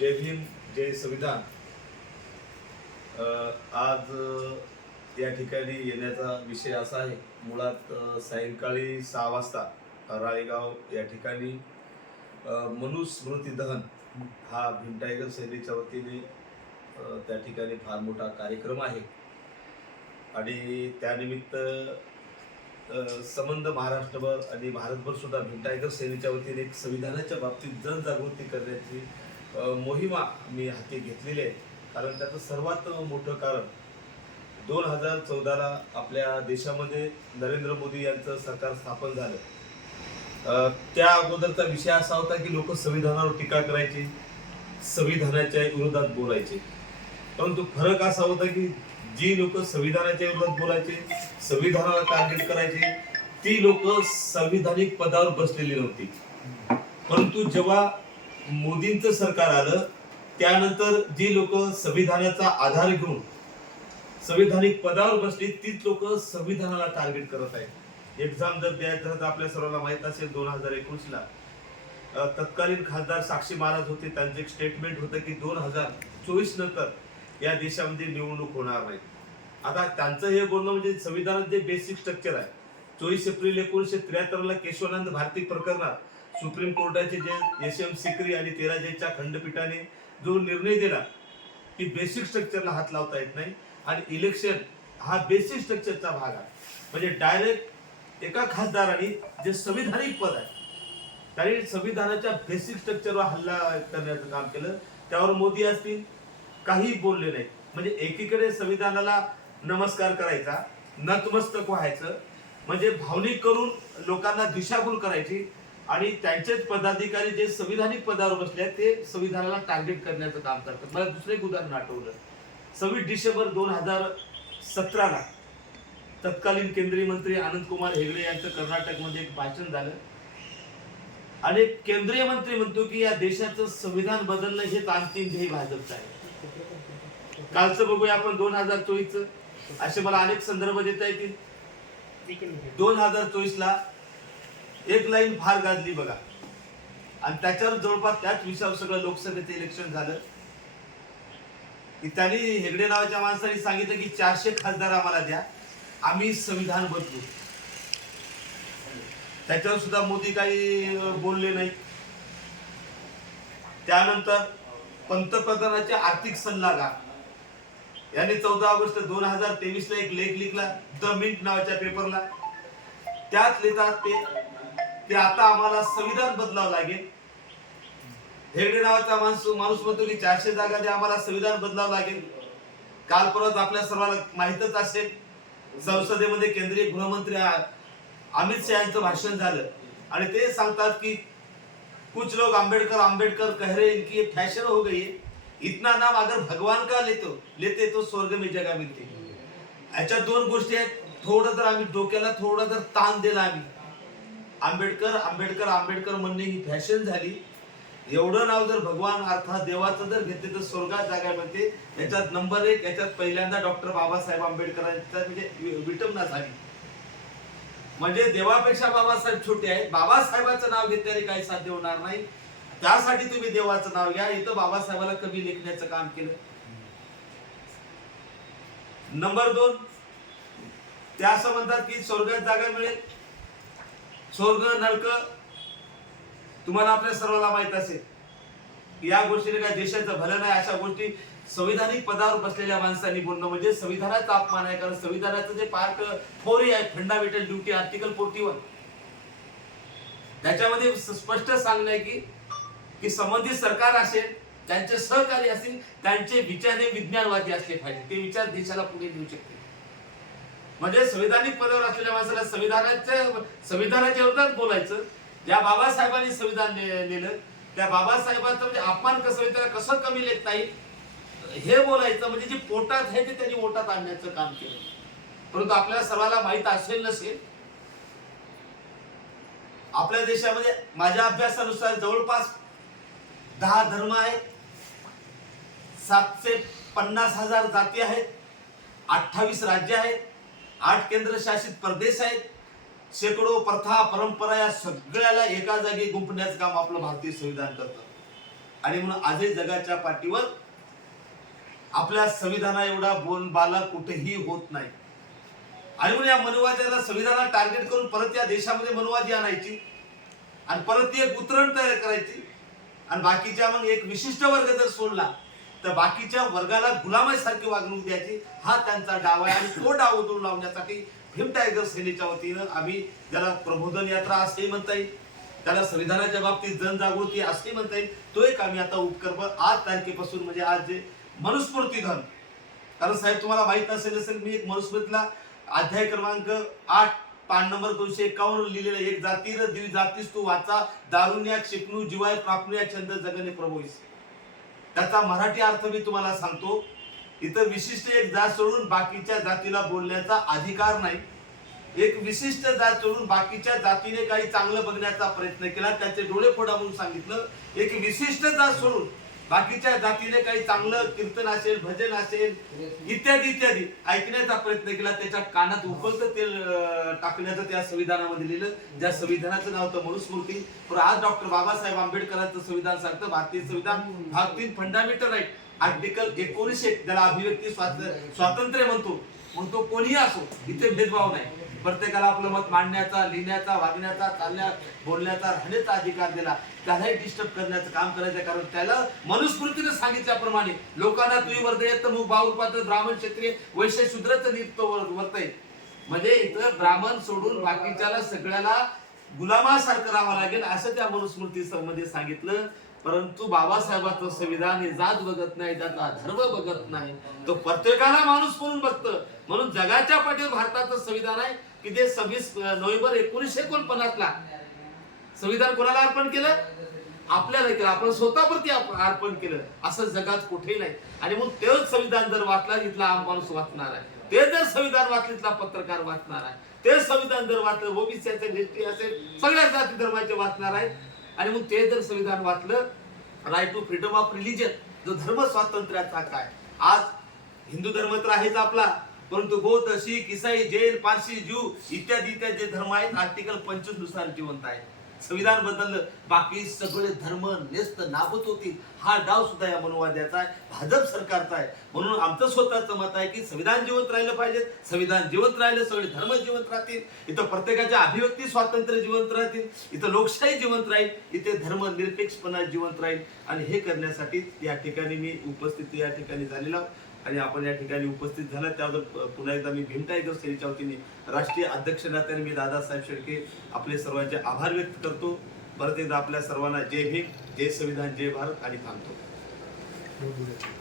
जय भीम जय संविधान. आज या ठिकाणी येण्याचा विषय असा आहे. मुळात सायंकाळी सहा वाजता राळेगाव या ठिकाणी मनुस्मृती दहन हा भीम टायगर सेनेच्या वतीने त्या ठिकाणी फार मोठा कार्यक्रम आहे. आणि त्यानिमित्त संबंध महाराष्ट्रभर आणि भारतभर सुद्धा भिंटायकर सेनेच्या वतीने एक संविधानाच्या बाबतीत जनजागृती करण्याची मोहिमा मी हाती घेतलेली आहे. कारण त्याचं सर्वात मोठं कारण दोन हजार चौदाला आपल्या देशामध्ये नरेंद्र मोदी यांचं सरकार स्थापन झालं. त्या अगोदरचा विषय असा होता की लोक संविधानावर टीका करायची संविधानाच्या विरोधात बोलायचे. परंतु फरक असा होता की जी लोक संविधानाच्या विरोधात बोलायचे संविधानाला टार्गेट करायचे ती लोक संविधानिक पदावर बसलेली नव्हती. परंतु जेव्हा मोदींचं सरकार आलं त्यानंतर जी लोक संविधानाचा आधार घेऊन संविधानिक पदावर बसली तीच लोक संविधानाला टार्गेट करत आहेत. एक्झाम जर द्यायचं तर आपल्या सर्वांना माहीत असेल दोन हजार एकोणीसला. तत्कालीन खासदार साक्षी महाराज होते त्यांचं एक स्टेटमेंट होतं की दोन हजार चोवीस नंतर या देशामध्ये निवडणूक होणार नाही. आता त्यांचं हे बोलणं म्हणजे संविधानात जे बेसिक स्ट्रक्चर आहे चोवीस एप्रिल एकोणीसशे त्र्याहत्तरला केशवानंद भारती प्रकरणात सुप्रीम कोर्टाचे जे एस एम सिक्री आणि तेरा जेच्या खंडपीठाने जो निर्णय दिला की बेसिक स्ट्रक्चरला हात लावता येत नाही आणि इलेक्शन हा बेसिक स्ट्रक्चरचा भाग आहे. म्हणजे डायरेक्ट एका खासदाराने जे संविधानिक पद आहे त्याने संविधानाच्या बेसिक स्ट्रक्चरवर हल्ला करण्याचं काम केलं. त्यावर मोदी असतील काही बोलले नाही म्हणजे एकीकडे संविधानाला नमस्कार करायचा नतमस्तक व्हायचं म्हणजे भावनिक करून लोकांना दिशाभूल करायची आणि त्यांचेच पदाधिकारी जे संविधानिक पदावर बसले आहेत ते संविधानाला टार्गेट करण्याचं काम करतात. मला दुसरं एक उदाहरण आठवलं. सव्वीस डिसेंबर दोन हजार सतराला तत्कालीन केंद्रीय मंत्री आनंद कुमार हेगडे यांचं कर्नाटकमध्ये एक भाषण झालं. आणि केंद्रीय मंत्री म्हणतो की या देशाचं संविधान बदलणं हेच अंतिम ध्येय भाजपचं आहे. कालचं बघूया आपण दोन हजार चोवीस असे मला अनेक संदर्भ देता येतील. दोन हजार चोवीस ला एक लाईन फार गाजली बघा. आणि त्याच्यावर जवळपास त्याच विषयावर सगळं लोकसभेचं इलेक्शन झालं. की त्यांनी हेगडे नावाच्या माणसाने सांगितलं की चारशे खासदार आम्हाला द्या. आम्ही संविधान बदलू. त्याच्यावर सुद्धा मोदी काही बोलले नाही. त्यानंतर पंतप्रधानाचे आर्थिक सल्लागार. यांनी चौदा ऑगस्ट दोन हजार तेवीस ला एक लेख लिखला द मिंट नावाच्या पेपरला. त्यात लिहितात ते ते आता आम्हाला संविधान बदलावं लागेल. हेगडे नावाचा माणूस माणूस म्हणतो की चारशे जागा द्या आम्हाला संविधान बदलावं लागेल. काल परत आपल्या सर्वांना माहितच असेल संसदेमध्ये केंद्रीय गृहमंत्री अमित शहा यांचं भाषण झालं. आणि ते सांगतात की कुछ लोग आंबेडकर आंबेडकर कह रहे इनकी फॅशन हो गई है. इतना नाम अगर भगवान का लेतो लेते तो स्वर्ग में जगह मिळते याच्यात दोन गोष्टी आहेत थोडं जर आम्ही डोक्याला थोडं जर ताण दिला आम्ही आंबेडकर आंबेडकर आंबेडकर म्हणणे ही फॅशन झाली. एवढं नाव जर भगवान अर्थात देवाचं जर घेतले तर स्वर्गात जागा मिळते. याच्यात नंबर एक याच्यात पहिल्यांदा डॉक्टर बाबासाहेब आंबेडकरांचा म्हणजे विटंबना झाली. म्हणजे देवापेक्षा बाबासाहेब छोटे आहेत. बाबासाहेबाचं नाव घेतल्याने काही साध्य होणार नाही. त्यासाठी तुम्ही देवाचं नाव घ्या. इथं बाबासाहेबाला कमी लेखण्याचं काम केलं. नंबर दोन. ते असं म्हणतात की स्वर्गात जागा मिळेल. स्वर्ग नरक तुम्हाला आपल्या सर्वांना माहीत असेल. या गोष्टीने काय देशाचं भलं नाही अशा गोष्टी संविधानिक पदावर बसलेल्या माणसांनी बोलणं म्हणजे संविधानाचा अपमान आहे. कारण संविधानाचं जे पार्ट फोरी आहे fundamental duty article forty one त्याच्यामध्ये स्पष्ट सांगणं आहे की की संबंधित सरकार असेल त्यांचे सहकारी असतील त्यांचे विचार हे विज्ञानवादी असले पाहिजे. ते विचार देशाला पुढे देऊ शकते म्हणजे संविधानिक पदावर असलेल्या माणसाला संविधानाच्या संविधानाच्या विरोधात बोलायचं. ज्या बाबासाहेबांनी संविधान लिहिलं त्या बाबासाहेबांचं म्हणजे अपमान कसं होईल त्याला कसं कमी लेत नाही हे बोलायचं म्हणजे जे पोटात आहे ते त्यांनी ओटात आणण्याचं काम केलं. परंतु आपल्याला सर्वांना माहीत असेल नसेल आपल्या देशामध्ये माझ्या अभ्यासानुसार जवळपास दहा धर्म आहेत सातशे पन्नास हजार जाती आहेत अठ्ठावीस राज्य आहेत आठ केंद्रशासित प्रदेश आहेत. शेकडो प्रथा परंपरा या सगळ्याला एका जागी गुंपण्याचं काम आपलं भारतीय संविधान करतं. आणि म्हणून आजही जगाच्या पाठीवर आपल्या संविधाना एवढा बोलबाला कुठेही होत नाही. आणि म्हणून या मनुवाद्याला संविधानाला टार्गेट करून परत या देशामध्ये मनुवादी आणायची. आणि परत ती एक उतरण तयार करायची. आणि बाकीच्या मग एक विशिष्ट वर्ग जर सोडला तर बाकीच्या वर्गाला गुलामासारखी वागणूक द्यायची. हा त्यांचा डाव आहे आणि तो डाव उतरून लावण्यासाठी भीम टायगर सेनेच्या वतीनं आम्ही ज्याला प्रबोधन यात्रा असंही म्हणता येईल त्याला संविधानाच्या बाबतीत जनजागृती असंही म्हणता येईल तो एक आम्ही आता उपक्रम आज तारखेपासून म्हणजे आज जे मनुस्मृती धन. कारण साहेब तुम्हाला माहीत असेल असेल मी एक मनुस्मृतीला अध्याय क्रमांक आठ पान नंबर दोनशे एकावन्न लिहिलेलं एक जातीर दिवी जातीस तू वाचा दारुण्या शिकणू जिवाय प्रापणूया छंद जगणे प्रभोईस. त्याचा मराठी अर्थ मी तुम्हाला सांगतो. इथं विशिष्ट एक जात सोडून बाकीच्या जातीला बोलण्याचा अधिकार नाही. एक विशिष्ट जात सोडून बाकीच्या जातीने काही चांगलं बघण्याचा प्रयत्न केला त्याचे डोळे फोडा म्हणून सांगितलं. एक विशिष्ट जात सोडून बाकीच्या जातीने काही चांगलं कीर्तन असेल भजन असेल इत्यादी इत्यादी. ऐकण्याचा प्रयत्न केला त्याच्या कानात उकळतं तेल टाकण्याचं त्या संविधानामध्ये लिहिलं. ज्या संविधानाचं नाव होतं मनुस्मृती. पण आज डॉक्टर बाबासाहेब आंबेडकरांचं संविधान सांगतं भारतीय संविधान भाग तीन फंडामेंटल राईट. आर्टिकल एकोणीसशे ज्याला अभिव्यक्ती स्वातंत्र्य म्हणतो. मग तो कोणीही असो इथे भेदभाव नाही. प्रत्येकाला आपलं मत मांडण्याचा लिहिण्याचा वागण्याचा चालण्या बोलण्याचा राहण्याचा अधिकार दिला. त्यालाही डिस्टर्ब करण्याचं काम करायचं कारण त्याला मनुस्मृतीने सांगितल्याप्रमाणे लोकांना तुम्ही वर्ध येत मग ब्राह्मण क्षत्रिय वैश्य शूद्रचं नीत वर्त म्हणजे इथं ब्राह्मण सोडून बाकीच्याला सगळ्याला गुलामासारखं राहावं लागेल असं त्या मनुस्मृती मध्ये सांगितलं. परंतु बाबासाहेबाचं संविधान हे जात बघत नाही त्याचा धर्म बघत नाही. तो प्रत्येकाला माणूस म्हणून बघतं. म्हणून जगाच्या पाठीवर भारताचं संविधान आहे की ते सव्वीस नोव्हेंबर एकोणीसशे एकोणपन्नास ला संविधान कोणाला अर्पण केलं? आपल्याला केलं. आपण स्वतःप्रती आप- अर्पण केलं. असं जगात कुठेही नाही. आणि मग तेच संविधान जर वाचला तिथला आम माणूस वाचणार आहे. ते जर संविधान वाचले तिथला पत्रकार वाचणार आहे. ते संविधान जर वाचलं ओबीसी असेल एसटी असेल सगळ्या जाती धर्माचे वाचणार आहेत आणि मग ते जर संविधान वाचलं right to freedom of religion जो धर्म स्वातंत्र्याचा काय? आज हिंदू धर्म तर आहेच आपला परंतु बौद्ध शीख इसाई जैन पारसी ज्यू इत्यादी इत्यादी जे धर्म आहेत. आर्टिकल पंचवीसनुसार जिवंत आहे संविधान बदललं बाकी सगळे धर्म नेस्त नाबूत होतील. हा डाव सुद्धा या मनोवाद्याचा आहे. भाजप सरकारचा आहे. म्हणून आमचं स्वतःचं मत आहे की संविधान जिवंत राहिलं पाहिजे. संविधान जिवंत राहिलं सगळे धर्म जिवंत राहतील. इथं प्रत्येकाच्या अभिव्यक्ती स्वातंत्र्य जिवंत राहतील. इथं लोकशाही जिवंत राहील. इथे धर्म निरपेक्षपणा जिवंत राहील. आणि हे करण्यासाठी या ठिकाणी मी उपस्थित या ठिकाणी झालेला आणि आपण या ठिकाणी उपस्थित झाला. त्याबद्दल पुन्हा एकदा मी भीम टायगर सेनेच्या वतीने राष्ट्रीय अध्यक्ष नात्याने मी दादासाहेब शेळके आपले सर्वांचे आभार व्यक्त करतो. परत एकदा आपल्या सर्वांना जय भीम जय संविधान जय भारत आणि थांबतो.